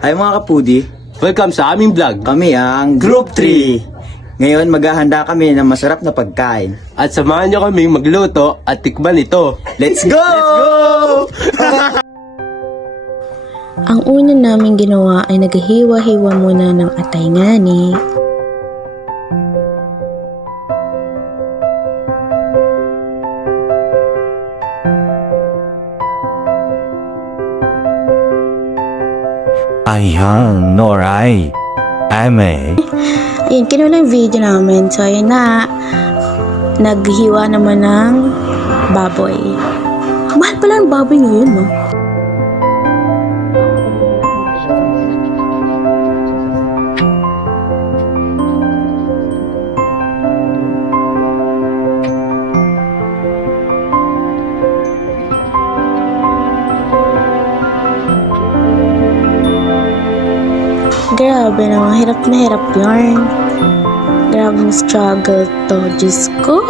Ay mga kapudi, Welcome sa aming vlog. kami ang Group 3. Ngayon maghahanda kami ng masarap na pagkain. At samahan nyo kaming magluto at tikman ito. Let's go! Ang una naming ginawa ay naghihiwa-hiwa muna ng atay ngani. Ayang Noray Ame Ayun, kinuha yung video namin. So, ayun na. Naghiwa naman ng baboy. Mahal pala ng baboy ngayon, no? Grabe naman, hirap na hirap yarn. Grabe na struggle to. Diyos ko.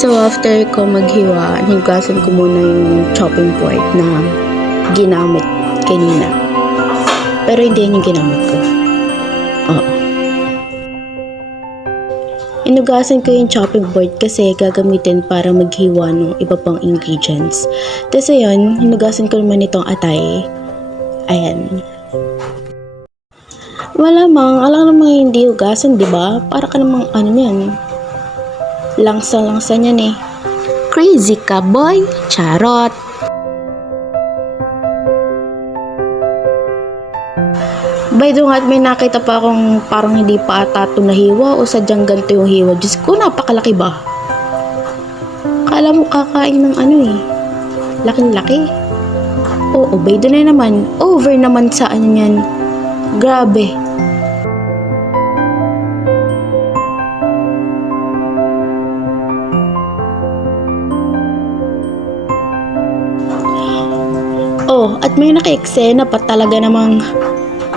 So, after ko maghiwa, hinugasan ko muna yung chopping board na ginamit kanina. Pero hindi yun yung ginamit ko. Oo. Hinugasan ko yung chopping board kasi gagamitin para maghiwa ng iba pang ingredients. Tapos ayun, hinugasan ko naman itong atay. Ayan. Wala mang, alam namang hindi hugasan, di ba? Para ka namang ano yan. Langsa-langsa niyan eh. Crazy ka, boy! Charot! By the way, may nakita pa akong parang hindi pa ata ito nahiwa o sadyang ganito yung hiwa. Diyos ko, napakalaki ba? Kala mo kakain ng ano eh. Laking-laki. Oo, by the way naman. Over naman sa ano yan. Grabe. Oh, at may naka-eksena pa talaga namang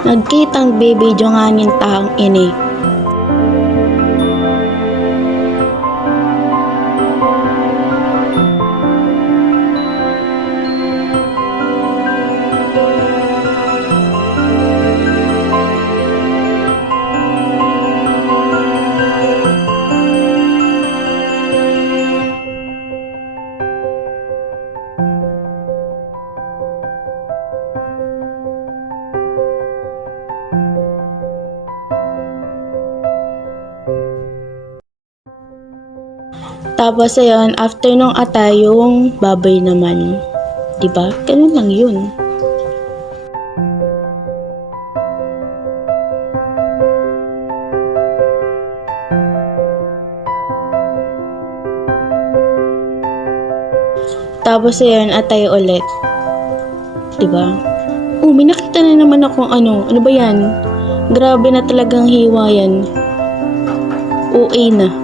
nagkitang bibidyo nga ng taong ini. Tapos ayun, after nung atay, yung baboy naman. Diba? Ganun lang yun. Tapos ayun, atay ulit. Diba? Oh, may nakita na naman akong ano. Ano ba yan? Grabe na talagang hiwa yan. OA na.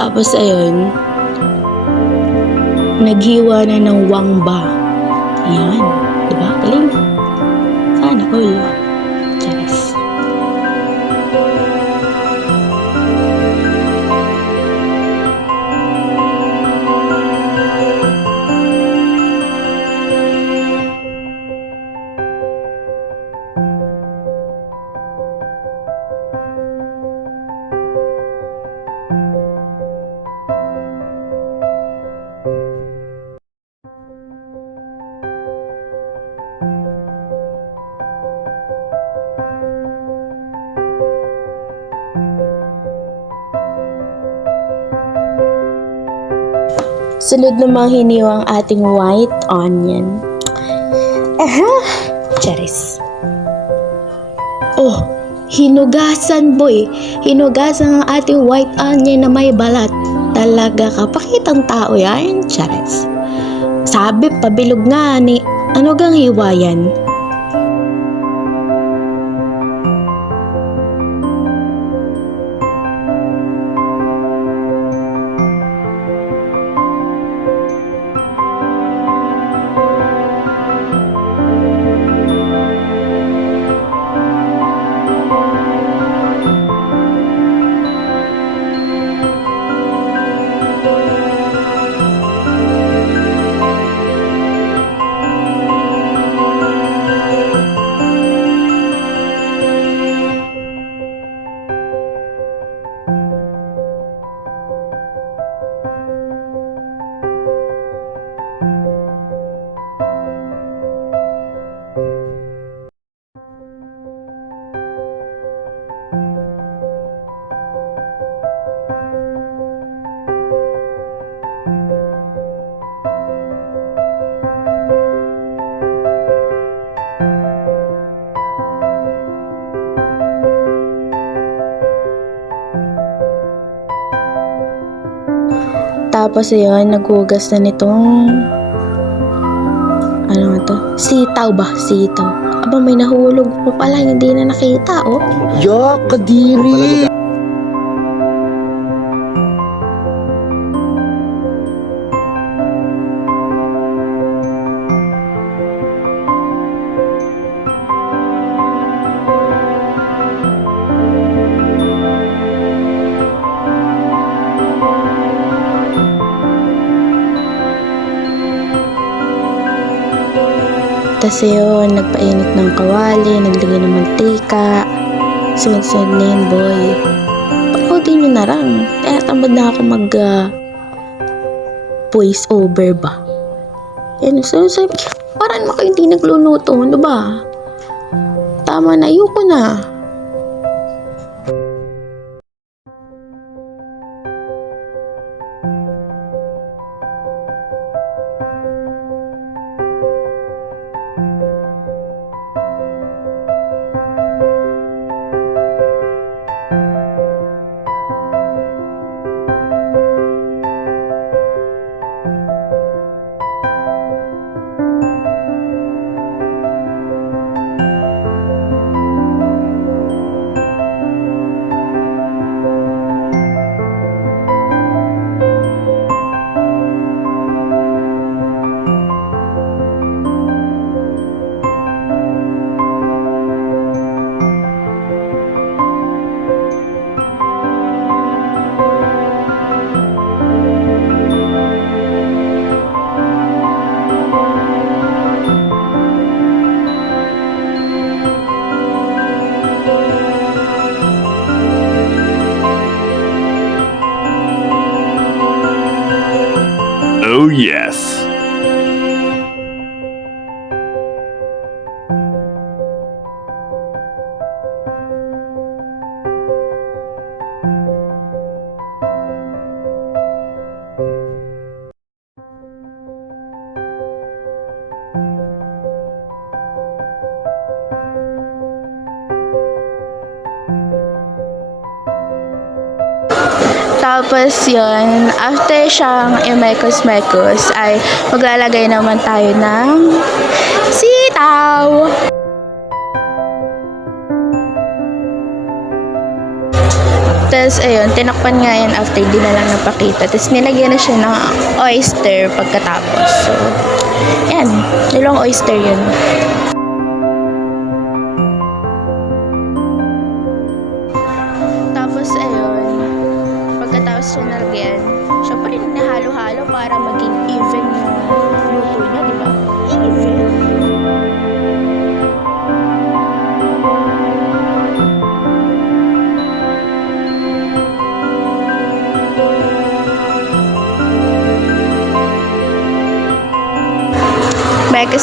Tapos ayun, naghiwa na ng wangba. Yan. Diba? Galing. Sana all. Charis. Sunod namang hiniwa ang ating white onion. Aha! Charis. Oh, hinugasan boy. Hinugasan ang ating white onion na may balat. Talaga ka. Pakitang tao yan, Charis. Sabi, pabilog nga ni. Ano gang hiwa yan? Tapos ayun, naghugas na nitong ano nga to? Sitaw ba? Sitaw. Aba, may nahulog pa pala, hindi na nakita, oh. Ya, kadiri! Tapos yun, nagpainit ng kawali, naglagay ng mantika. Sunod-sunod na yun, boy. Panoodin nyo na lang. Kaya tamad na ako mag voice over ba? Yan, so, parang naman kayo hindi nagluluto, ano ba? Tama na, ayoko na. Oh, yes. Tapos yun, after siyang imekos-mekos, ay maglalagay naman tayo ng sitaw. Tapos, ayun, tinakpan nga yan after di na lang napakita. Tapos, nilagyan na siya ng oyster pagkatapos. So, yan. Dalawang oyster yun. Tapos, ayun, pagkatapos siya nalagyan, siya pa rin nahalo-halo para maging even yung luto niya, di ba? Even.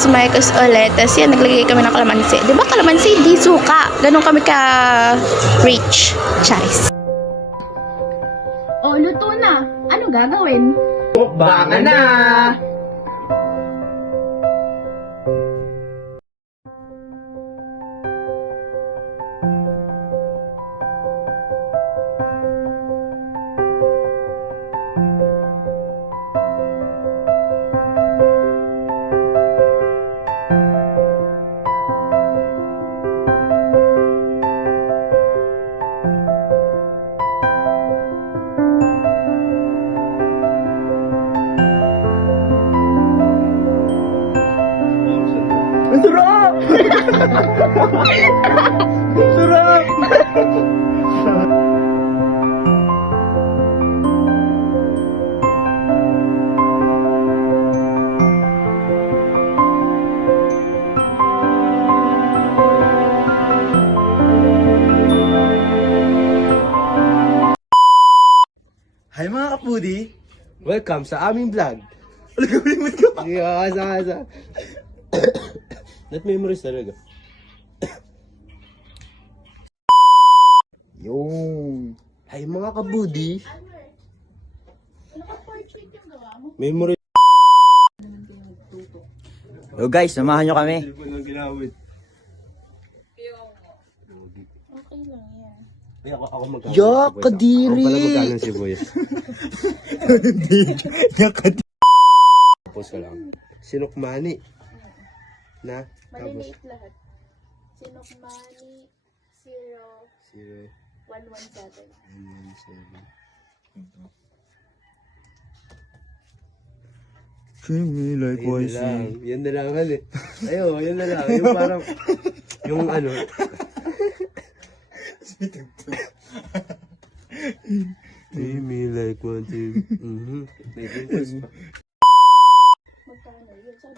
Mekos ulit. Tapos yan, naglagay kami ng kalamansi. Di ba kalamansi, di suka. Ganon kami ka-rich. Charis. Oh, luto na. Ano gagawin? Baka na! Hi mga kapudi! Welcome sa aming vlog. Nagkalimut ka pa! Sige, asa. Not memories talaga. Yung... Hi mga kabudi! Memory. Hello guys, samahan nyo kami. Ay, ako magkano. Ya, kadiri! Ako pala magkano si Boyes. Tapos ka lang. Sinukmani. Na? Tapos. lahat. Sinokmani 0117. Kimi like Yan na lang eh. Ayo, yan na lang. Yung parang, yung ano. Kimi like one, two.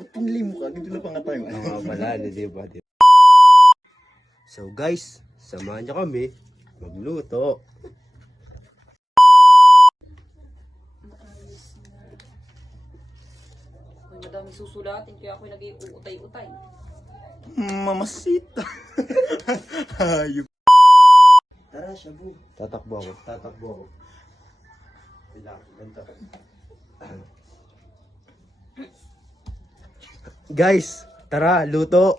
Pinili mo ka, dito na pa nga tayo. Ang mga pala, di ba? So guys, samahan niyo kami magluto. Madaming susulatin kaya ako nag-iutay-utay. Mamasita. Hayop. Tara, Shabu. Tatakbo ako. Ganito. Guys, tara, luto.